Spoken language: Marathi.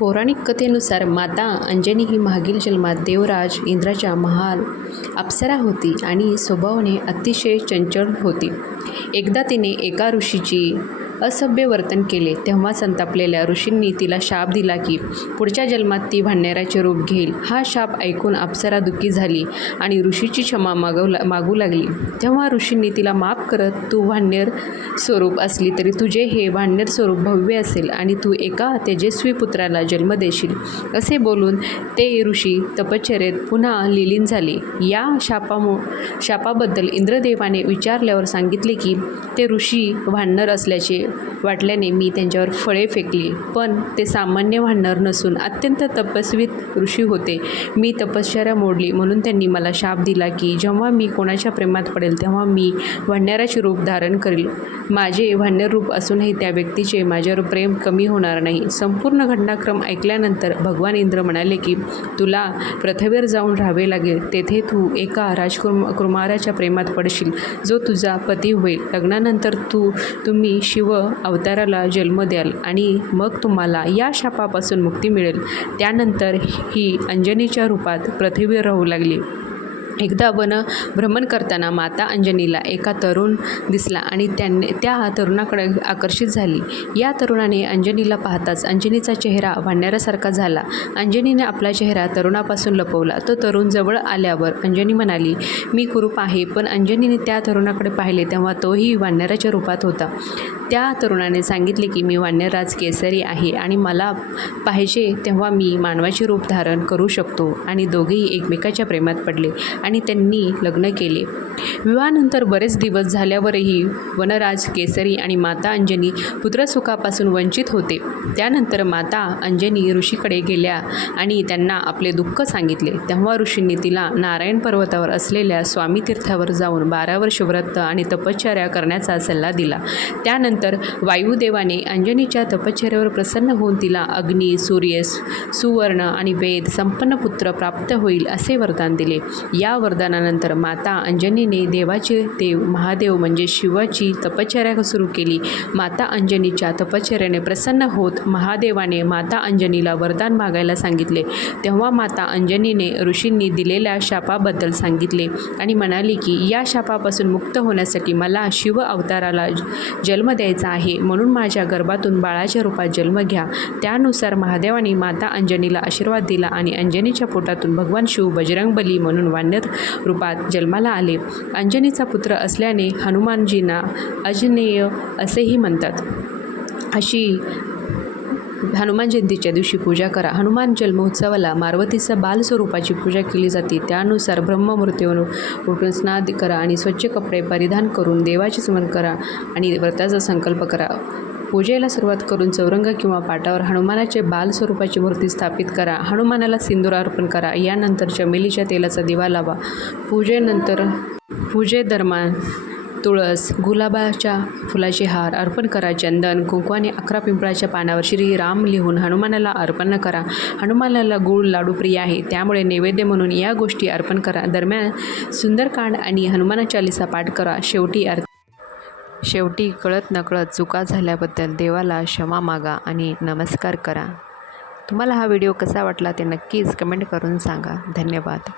पौराणिक कथेनुसार माता अंजनी ही मागील जन्मात देवराज इंद्राच्या महाल अप्सरा होती आणि स्वभावाने अतिशय चंचल होती. एकदा तिने एका ऋषीची असभ्य वर्तन केले. तेव्हा संतापलेल्या ऋषींनी तिला शाप दिला की पुढच्या जन्मात ती भांडणाऱ्याचे रूप घेईल. हा शाप ऐकून अप्सरा दुःखी झाली आणि ऋषीची क्षमा मागव मागू लागली. तेव्हा ऋषींनी तिला माफ करत तू भांडणेर स्वरूप असली तरी तुझे हे भांडणेर स्वरूप भव्य असेल आणि तू एका तेजस्वी पुत्राला जन्म देशील. असे बोलून ते ऋषी तपश्चर्येत पुन्हा लिलीन झाले. या शापामु शापाबद्दल इंद्रदेवाने विचारल्यावर सांगितले की ते ऋषी भांडणर असल्याचे वाटल्याने मी त्यांच्यावर फळे फेकली. पण ते सामान्य भांडणार नसून अत्यंत तपस्वीत ऋषी होते. मी तपश्चर्या मोडली. म्हणून त्यांनी मला शाप दिला की जेव्हा मी कोणाच्या प्रेमात पडेल तेव्हा मी भांडणाऱ्याचे रूप धारण करेल. माझे भांडण रूप असूनही त्या व्यक्तीचे माझ्यावर प्रेम कमी होणार नाही. संपूर्ण घटनाक्रम ऐकल्यानंतर भगवान इंद्र म्हणाले की तुला पृथ्वीवर जाऊन राहावे लागेल. तेथे तू एका राजकुम कुमाराच्या प्रेमात पडशील. जो तुझा पती होईल. लग्नानंतर तू तुम्ही शिव अवताराला जन्म द्याल आणि मग तुम्हाला या शापापासून मुक्ती मिळेल. त्यानंतर ही अंजनीच्या रूपात पृथ्वीवर राहू लागली. एकदा वन भ्रमण करताना माता अंजनीला एका तरुण दिसला आणि त्याने त्या तरुणाकडे आकर्षित झाली. या तरुणाने अंजनीला पाहताच अंजनीचा चेहरा भांडण्यासारखा झाला. अंजनीने आपला चेहरा तरुणापासून लपवला. तो तरुण जवळ आल्यावर अंजनी म्हणाली मी कुरूप आहे पण अंजनीने त्या तरुणाकडे पाहिले तेव्हा तोही वानराच्या रूपात होता. त्या तरुणाने सांगितले की मी वान्यराज केसरी आहे आणि मला पाहिजे तेव्हा मी मानवाचे रूप धारण करू शकतो. आणि दोघेही एकमेकाच्या प्रेमात पडले. आणि आणि त्यांनी लग्न केले. विवाहानंतर बरेच दिवस झाल्यावरही वनराज केसरी आणि माता अंजनी पुत्रसुखापासून वंचित होते. त्यानंतर माता अंजनी ऋषीकडे गेल्या आणि त्यांना आपले दुःख सांगितले. तेव्हा ऋषींनी तिला नारायण पर्वतावर असलेल्या स्वामी तीर्थावर जाऊन बारा वर्ष व्रत आणि तपश्चर्या करण्याचा सल्ला दिला. त्यानंतर वायुदेवाने अंजनीच्या तपश्चर्यावर प्रसन्न होऊन तिला अग्नी सूर्य सुवर्ण आणि वेद संपन्न पुत्र प्राप्त होईल असे वरदान दिले. या वरदानानंतर माता अंजनीने देवाचे देव महादेव म्हणजे शिवाची तपश्चर्या सुरू केली. माता अंजनीच्या तपश्चर्याने प्रसन्न होत महादेवाने माता अंजनीला वरदान मागायला सांगितले. तेव्हा माता अंजनीने ऋषींनी दिलेल्या शापाबद्दल सांगितले आणि म्हणाली की या शापापासून मुक्त होण्यासाठी मला शिव अवताराला जन्म द्यायचा आहे. म्हणून माझ्या गर्भातून बाळाच्या रूपात जन्म घ्या त्यानुसार महादेवाने माता अंजनीला आशीर्वाद दिला आणि अंजनीच्या पोटातून भगवान शिव बजरंगबली म्हणून वानर रूपात जन्माला आले. अंजनीचा पुत्र असल्याने हनुमानजींना अजनेय असेही म्हणतात. अशी हनुमान जयंतीच्या दिवशी पूजा करा. हनुमान जन्मोत्सवाला मार्वतीचा बालस्वरूपाची पूजा केली जाते. त्यानुसार ब्रह्ममूर्तीवरून उठून स्नान करा आणि स्वच्छ कपडे परिधान करून देवाचे स्मरण करा आणि व्रताचा संकल्प करा. पूजेला सुरुवात करून चौरंग किंवा पाटावर हनुमानाचे बाल स्वरूपाची मूर्ती स्थापित करा. हनुमानाला सिंदूर अर्पण करा. यानंतर चमेलीच्या तेलाचा दिवा लावा. पूजेनंतर पूजेदरम्यान तुळस गुलाबाच्या फुलाचे हार अर्पण करा. चंदन कुंकवाने अकरा पिंपळाच्या पानावर श्री राम लिहून हनुमानाला अर्पण करा. हनुमानाला गुळ लाडू प्रिय आहे. त्यामुळे नैवेद्य म्हणून या गोष्टी अर्पण करा. दरम्यान सुंदरकांड आणि हनुमान चालिसा पाठ करा. शेवटी अर्थ शेवटी कळत नकळत चुका झाल्याबद्दल देवाला क्षमा मागा आणि नमस्कार करा. तुम्हाला हा व्हिडिओ कसा वाटला ते नक्कीच कमेंट करून सांगा. धन्यवाद.